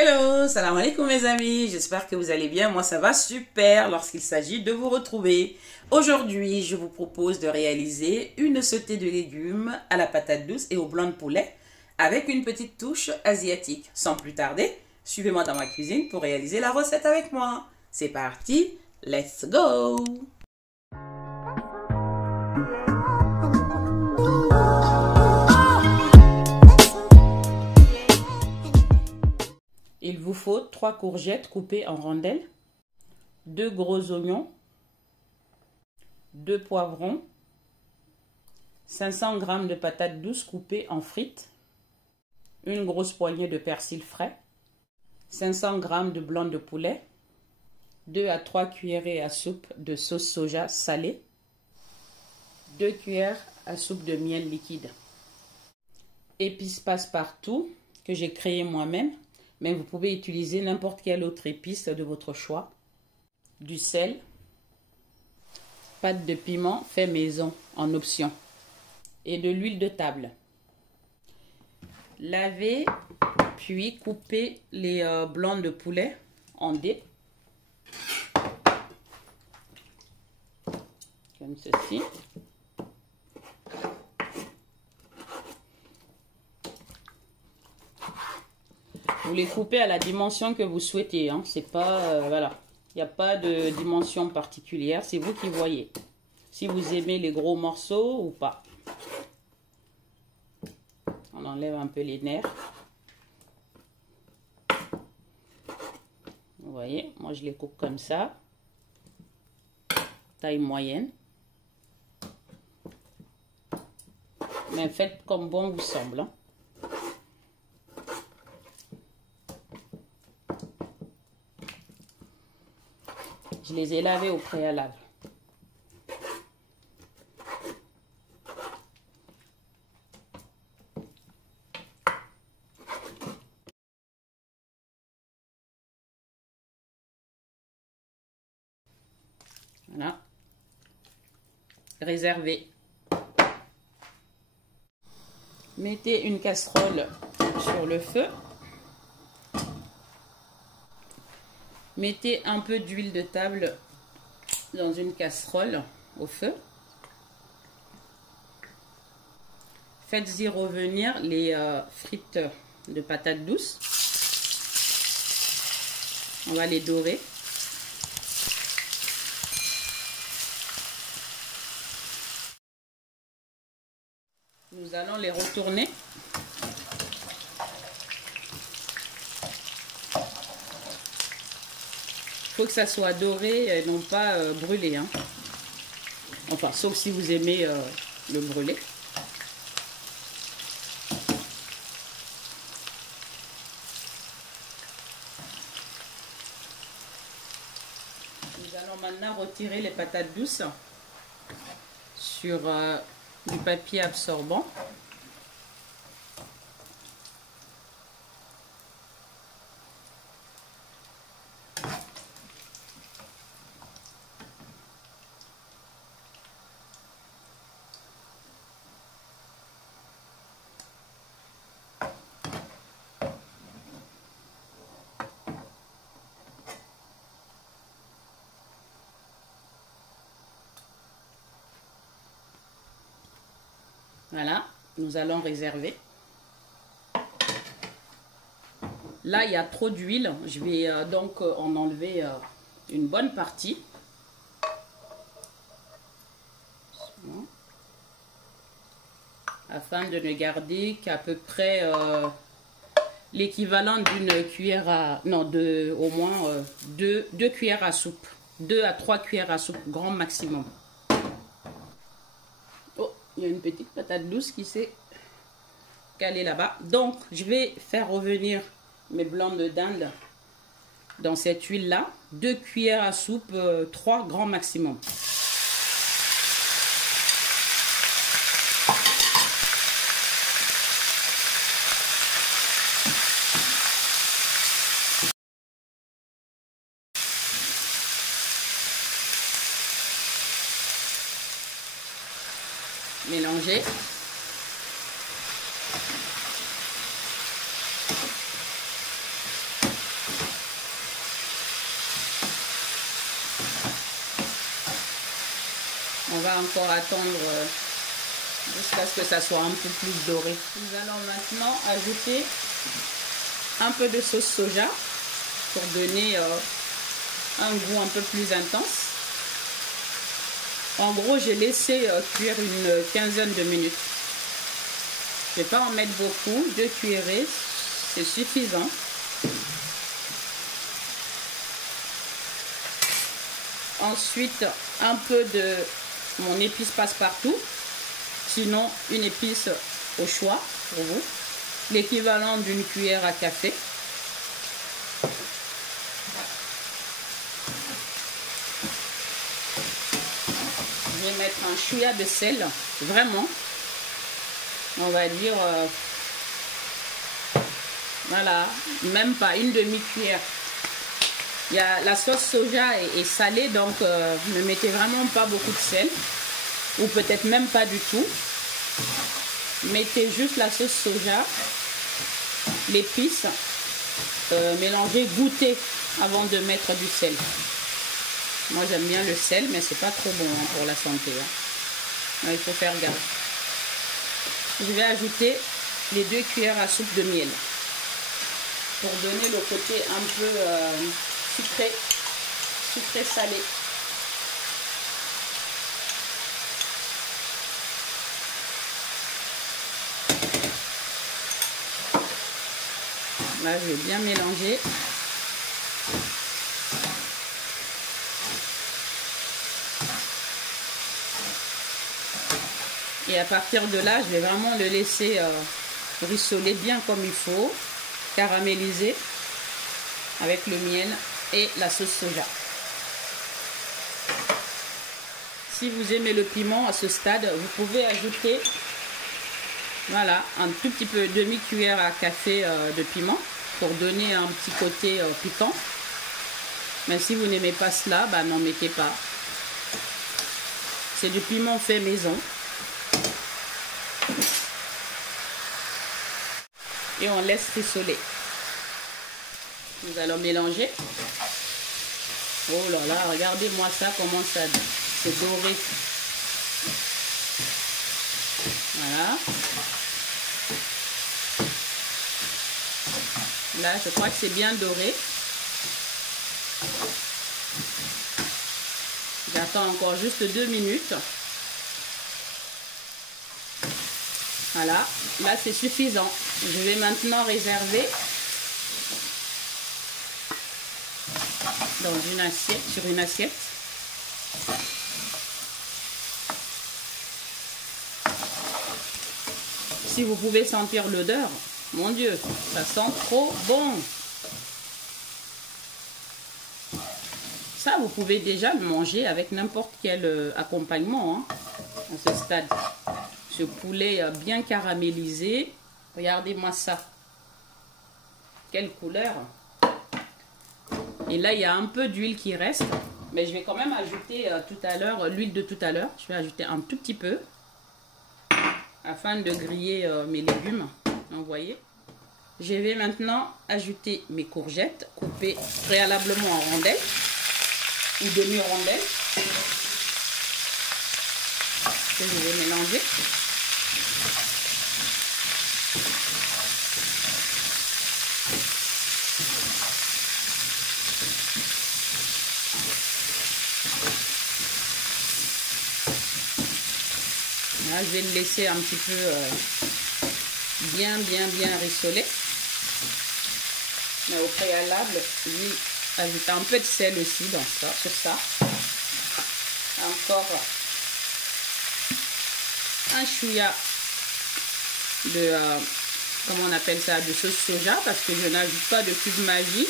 Hello, salam alaikum mes amis, j'espère que vous allez bien, moi ça va super lorsqu'il s'agit de vous retrouver. Aujourd'hui, je vous propose de réaliser une sautée de légumes à la patate douce et au blanc de poulet avec une petite touche asiatique. Sans plus tarder, suivez-moi dans ma cuisine pour réaliser la recette avec moi. C'est parti, let's go! Il vous faut 3 courgettes coupées en rondelles, 2 gros oignons, 2 poivrons, 500 g de patates douces coupées en frites, une grosse poignée de persil frais, 500 g de blanc de poulet, 2 à 3 cuillerées à soupe de sauce soja salée, 2 cuillères à soupe de miel liquide. Épices passe-partout que j'ai créé moi-même, mais vous pouvez utiliser n'importe quelle autre épice de votre choix. Du sel, pâte de piment fait maison en option et de l'huile de table. Lavez puis coupez les blancs de poulet en dés comme ceci. Vous les coupez à la dimension que vous souhaitez, hein. C'est pas, voilà, il n'y a pas de dimension particulière, c'est vous qui voyez. Si vous aimez les gros morceaux ou pas. On enlève un peu les nerfs. Vous voyez, moi je les coupe comme ça. Taille moyenne. Mais faites comme bon vous semble, hein. Je les ai lavés au préalable. Voilà. Réservez. Mettez une casserole sur le feu. Mettez un peu d'huile de table dans une casserole au feu. Faites-y revenir les frites de patates douces. On va les dorer. Nous allons les retourner. Il faut que ça soit doré et non pas brûlé, hein. Enfin, sauf si vous aimez le brûler. Nous allons maintenant retirer les patates douces sur du papier absorbant. Voilà, nous allons réserver. Là, il y a trop d'huile. Je vais donc en enlever une bonne partie. Afin de ne garder qu'à peu près l'équivalent d'une cuillère à... Non, au moins 2 cuillères à soupe. 2 à 3 cuillères à soupe, grand maximum. Il y a une petite patate douce qui s'est calée là-bas. Donc, je vais faire revenir mes blancs de dinde dans cette huile-là. 2 cuillères à soupe, 3 grands maximum. Mélanger. On va encore attendre jusqu'à ce que ça soit un peu plus doré. Nous allons maintenant ajouter un peu de sauce soja pour donner un goût un peu plus intense. En gros, j'ai laissé cuire une quinzaine de minutes. Je ne vais pas en mettre beaucoup, 2 cuillerées, c'est suffisant. Ensuite, un peu de mon épice passe-partout, sinon une épice au choix pour vous, l'équivalent d'une cuillère à café. Je vais mettre un chouïa de sel, vraiment, on va dire, voilà, même pas une demi-cuillère. La sauce soja est salée, donc ne mettez vraiment pas beaucoup de sel, ou peut-être même pas du tout. Mettez juste la sauce soja, l'épice, mélangez, goûtez avant de mettre du sel. Moi j'aime bien le sel, mais c'est pas trop bon hein, pour la santé. Hein. Il faut faire gaffe. Je vais ajouter les 2 cuillères à soupe de miel pour donner le côté un peu sucré salé. Là, je vais bien mélanger. Et à partir de là, je vais vraiment le laisser rissoler bien comme il faut, caraméliser avec le miel et la sauce soja. Si vous aimez le piment à ce stade, vous pouvez ajouter voilà, un tout petit peu, demi-cuillère à café de piment pour donner un petit côté piquant. Mais si vous n'aimez pas cela, bah, n'en mettez pas. C'est du piment fait maison. Et on laisse rissoler. Nous allons mélanger. Oh là là, regardez-moi ça, comment ça c'est doré. Voilà. Là, je crois que c'est bien doré. J'attends encore juste 2 minutes. Voilà, là c'est suffisant. Je vais maintenant réserver dans une assiette, sur une assiette. Si vous pouvez sentir l'odeur, mon Dieu, ça sent trop bon. Ça, vous pouvez déjà le manger avec n'importe quel accompagnement hein, à ce stade. Ce poulet bien caramélisé. Regardez-moi ça. Quelle couleur. Et là, il y a un peu d'huile qui reste. Mais je vais quand même ajouter tout à l'heure, l'huile de tout à l'heure. Je vais ajouter un tout petit peu. Afin de griller mes légumes. Donc, vous voyez. Je vais maintenant ajouter mes courgettes coupées préalablement en rondelles. Ou demi-rondelles. Que je vais mélanger. Là, je vais le laisser un petit peu bien rissoler. Mais au préalable, je vais ajouter un peu de sel aussi dans ça, sur ça. Encore un chouïa de, comment on appelle ça, de sauce soja, parce que je n'ajoute pas de cube Maggi.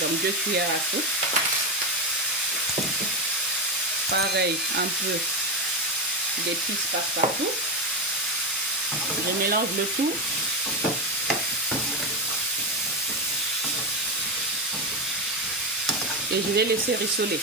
Donc 2 cuillères à soupe. Pareil, un peu d'épices passe-partout. Je mélange le tout. Et je vais laisser rissoler.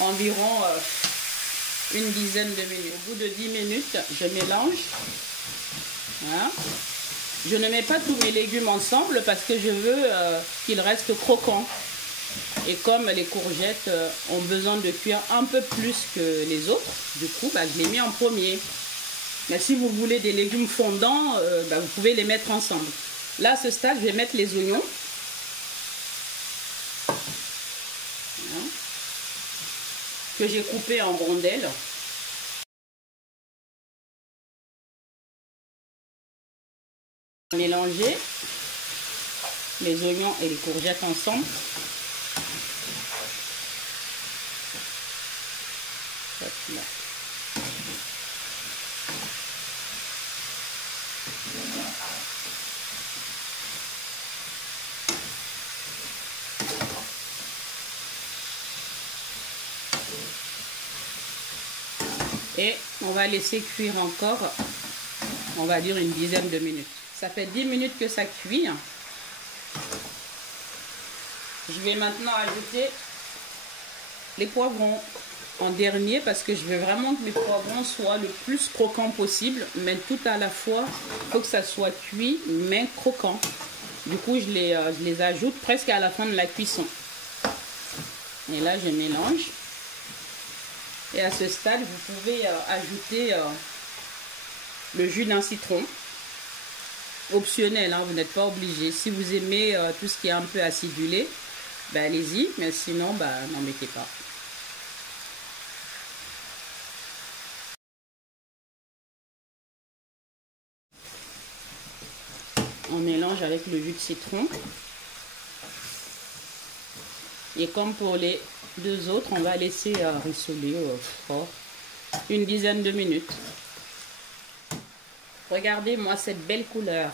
Environ une dizaine de minutes. Au bout de 10 minutes, je mélange. Voilà. Je ne mets pas tous mes légumes ensemble parce que je veux qu'ils restent croquants. Et comme les courgettes ont besoin de cuire un peu plus que les autres, du coup, bah, je les mets en premier. Mais si vous voulez des légumes fondants, bah, vous pouvez les mettre ensemble. Là, à ce stade, je vais mettre les oignons. Voilà. Que j'ai coupés en rondelles. Mélanger les oignons et les courgettes ensemble. Hop là. Et on va laisser cuire encore, on va dire une dizaine de minutes. Ça fait 10 minutes que ça cuit. Je vais maintenant ajouter les poivrons en dernier parce que je veux vraiment que mes poivrons soient le plus croquants possible, mais tout à la fois, il faut que ça soit cuit mais croquant. Du coup, je les ajoute presque à la fin de la cuisson. Et là, je mélange. Et à ce stade, vous pouvez ajouter le jus d'un citron. Optionnel, hein, vous n'êtes pas obligé. Si vous aimez tout ce qui est un peu acidulé, ben allez-y. Mais sinon, ben, n'en mettez pas. On mélange avec le jus de citron. Et comme pour les deux autres, on va laisser rissoler une dizaine de minutes. Regardez-moi cette belle couleur.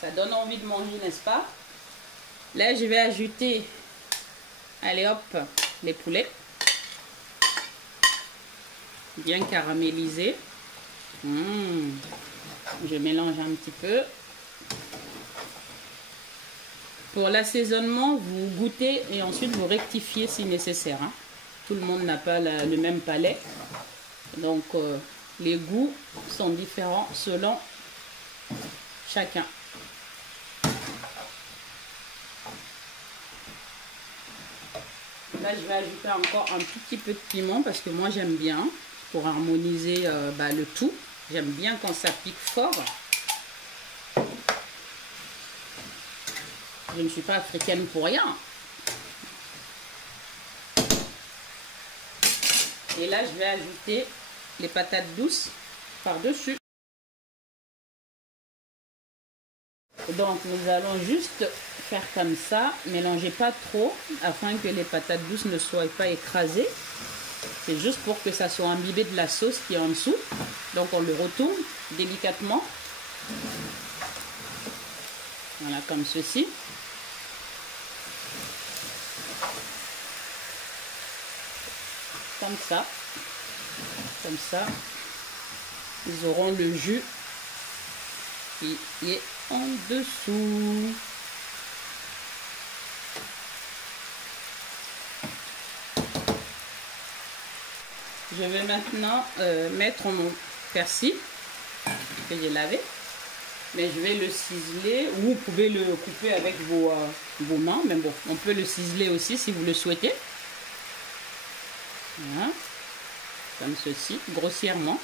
Ça donne envie de manger, n'est-ce pas? Là, je vais ajouter, allez hop, les poulets. Bien caramélisés. Je mélange un petit peu. Pour l'assaisonnement, vous goûtez et ensuite vous rectifiez si nécessaire. Hein. Tout le monde n'a pas le même palais. Donc, les goûts sont différents selon chacun. Là, je vais ajouter encore un tout petit peu de piment parce que moi, j'aime bien pour harmoniser le tout. J'aime bien quand ça pique fort. Je ne suis pas africaine pour rien. Et là, je vais ajouter les patates douces par-dessus. Donc, nous allons juste faire comme ça. Mélangez pas trop afin que les patates douces ne soient pas écrasées. C'est juste pour que ça soit imbibé de la sauce qui est en dessous. Donc, on le retourne délicatement. Voilà, comme ceci. Comme ça, ils auront le jus qui est en dessous. Je vais maintenant mettre mon persil que j'ai lavé, mais je vais le ciseler, ou vous pouvez le couper avec vos mains, mais bon, on peut le ciseler aussi si vous le souhaitez. Voilà, comme ceci, grossièrement.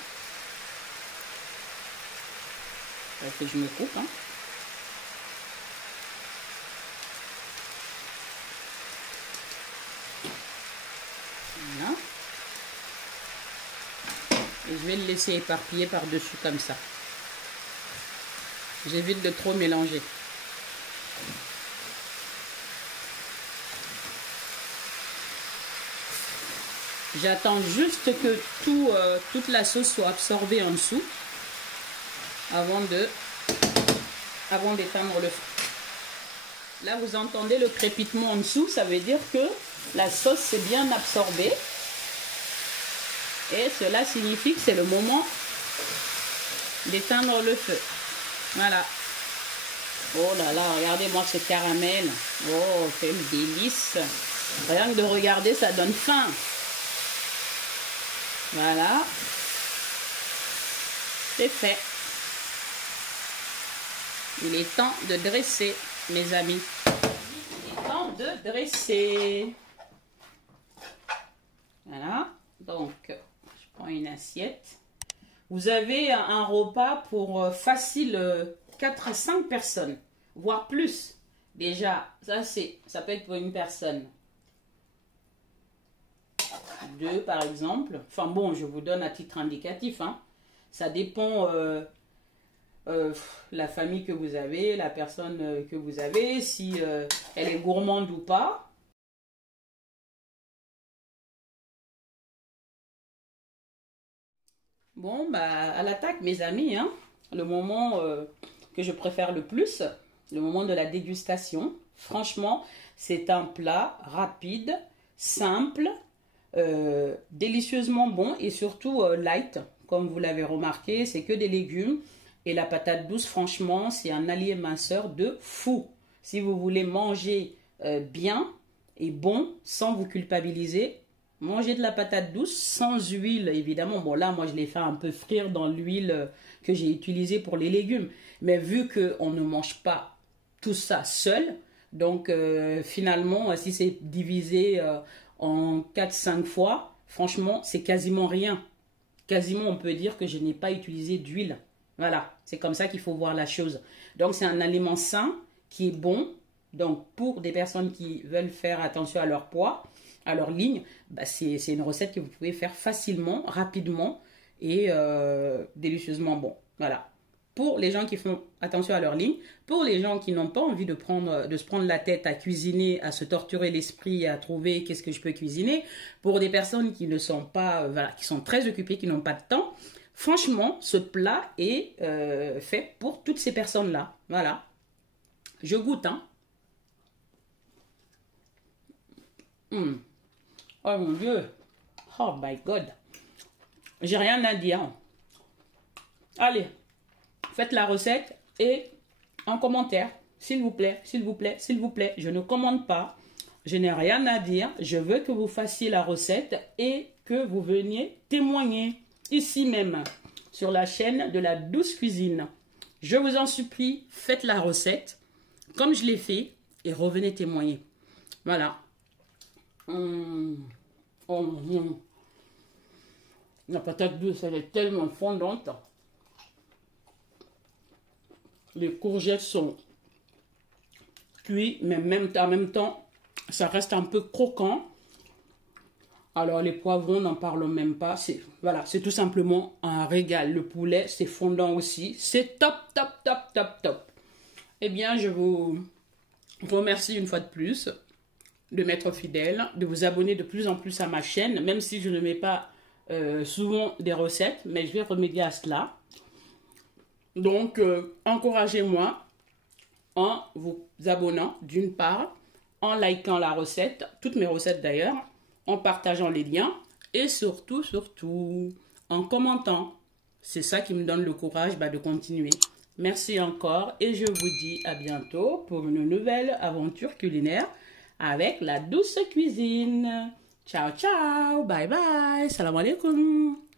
Il faut que je me coupe. Hein. Voilà. Et je vais le laisser éparpiller par-dessus comme ça. J'évite de trop mélanger. J'attends juste que toute la sauce soit absorbée en dessous avant d'éteindre le feu. Là, vous entendez le crépitement en dessous, ça veut dire que la sauce s'est bien absorbée. Et cela signifie que c'est le moment d'éteindre le feu. Voilà. Oh là là, regardez-moi ce caramel. Oh, quel délice. Rien que de regarder, ça donne faim. Voilà. C'est fait. Il est temps de dresser, mes amis. Il est temps de dresser. Voilà. Donc, je prends une assiette. Vous avez un repas pour facile 4 à 5 personnes, voire plus. Déjà, ça peut être pour une personne. 2 par exemple. Enfin bon, je vous donne à titre indicatif. Hein. Ça dépend la famille que vous avez, la personne que vous avez, si elle est gourmande ou pas. Bon, bah, à l'attaque, mes amis, hein, le moment que je préfère le plus, le moment de la dégustation. Franchement, c'est un plat rapide, simple, délicieusement bon et surtout light. Comme vous l'avez remarqué, c'est que des légumes. Et la patate douce, franchement, c'est un allié minceur de fou. Si vous voulez manger bien et bon, sans vous culpabiliser, mangez de la patate douce sans huile, évidemment. Bon, là, moi, je l'ai fait un peu frire dans l'huile que j'ai utilisée pour les légumes. Mais vu qu'on ne mange pas tout ça seul, donc finalement, si c'est divisé en 4-5 fois, franchement, c'est quasiment rien. Quasiment, on peut dire que je n'ai pas utilisé d'huile. Voilà, c'est comme ça qu'il faut voir la chose. Donc, c'est un aliment sain qui est bon. Donc, pour des personnes qui veulent faire attention à leur poids, à leur ligne, bah c'est une recette que vous pouvez faire facilement, rapidement et délicieusement bon. Voilà. Pour les gens qui font attention à leur ligne, pour les gens qui n'ont pas envie de se prendre la tête à cuisiner, à se torturer l'esprit, à trouver qu'est-ce que je peux cuisiner, pour des personnes qui ne sont pas, voilà, qui sont très occupées, qui n'ont pas de temps, franchement, ce plat est fait pour toutes ces personnes-là. Voilà. Je goûte, hein. Oh mon Dieu. Oh my God. J'ai rien à dire. Allez, faites la recette et en commentaire, s'il vous plaît, s'il vous plaît, s'il vous plaît. Je ne commande pas. Je n'ai rien à dire. Je veux que vous fassiez la recette et que vous veniez témoigner ici même sur la chaîne de la douce cuisine. Je vous en supplie, faites la recette comme je l'ai fait et revenez témoigner. Voilà. La patate douce, elle est tellement fondante. Les courgettes sont cuites, mais en même temps, ça reste un peu croquant. Alors, les poivrons, n'en parlons même pas. Voilà, c'est tout simplement un régal. Le poulet, c'est fondant aussi. C'est top, top, top, top, top. Eh bien, je vous remercie une fois de plus de m'être fidèle, de vous abonner de plus en plus à ma chaîne, même si je ne mets pas souvent des recettes, mais je vais remédier à cela. Donc, encouragez-moi en vous abonnant d'une part, en likant la recette, toutes mes recettes d'ailleurs, en partageant les liens et surtout, en commentant. C'est ça qui me donne le courage de continuer. Merci encore et je vous dis à bientôt pour une nouvelle aventure culinaire avec la douce cuisine. Ciao, ciao, bye bye, salam alaikum.